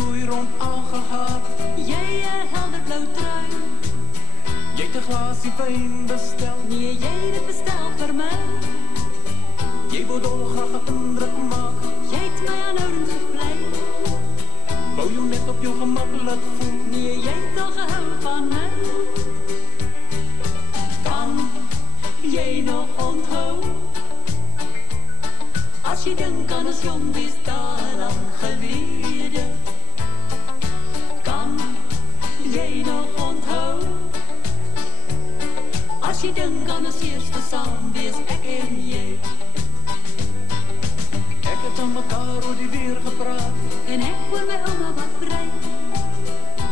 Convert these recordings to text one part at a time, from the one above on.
roei rond aangehad. Jij helderblauw trui. Jy het 'n glasie wyn bestel. Nee, jy het bestel vir my. Jy wou dolgraag 'n indruk maak. Jy het my aanhoudend gevlei. Wou jou net op jou gemak laat voel. Nee, jy het al gehou van my. Kan jy nog onthou? As jy dink aan ons jong wees daar lang gelede. Kan jy nog onthou? As jy dink aan ons eerste saam wees, ek en jy. Ek het aan mekaar oor die weer gepraat. En ek hoor my ouma wat brei.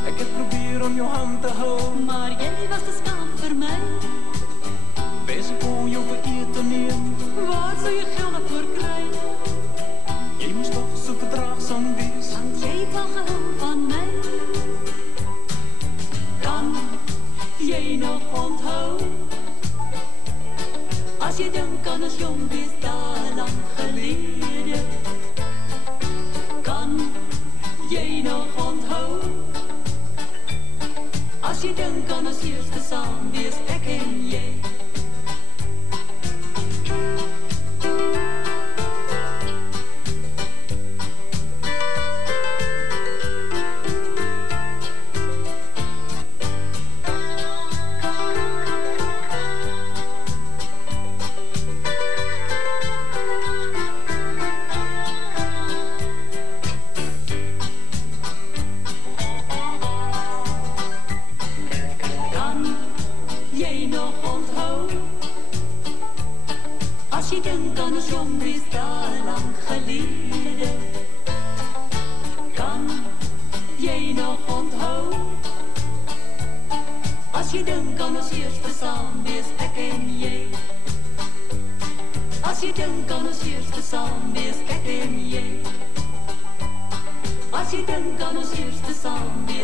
Ek het probeer om jou hand te hou. Maar jy was te skaam vir my. Wees ek kon jou vir ete neem. Waar sou jy geld daarvoor kry? Jy moes toch so verdraagsaam wees. Want jy het al gehou van my. Kan jy nog onthou? As jy dink aan ons jong wees daar lang gelede. Kan jy nog onthou? As jy dink aan ons eerste saam wees, ek en jy. As jy dink aan ons jong wees daar lang gelede. Kan jy nog onthou? As jy dink aan ons eerste saam wees, ek en jy. As jy dink aan ons eerste saam wees, ek en jy. As jy dink aan ons eerste saam wees.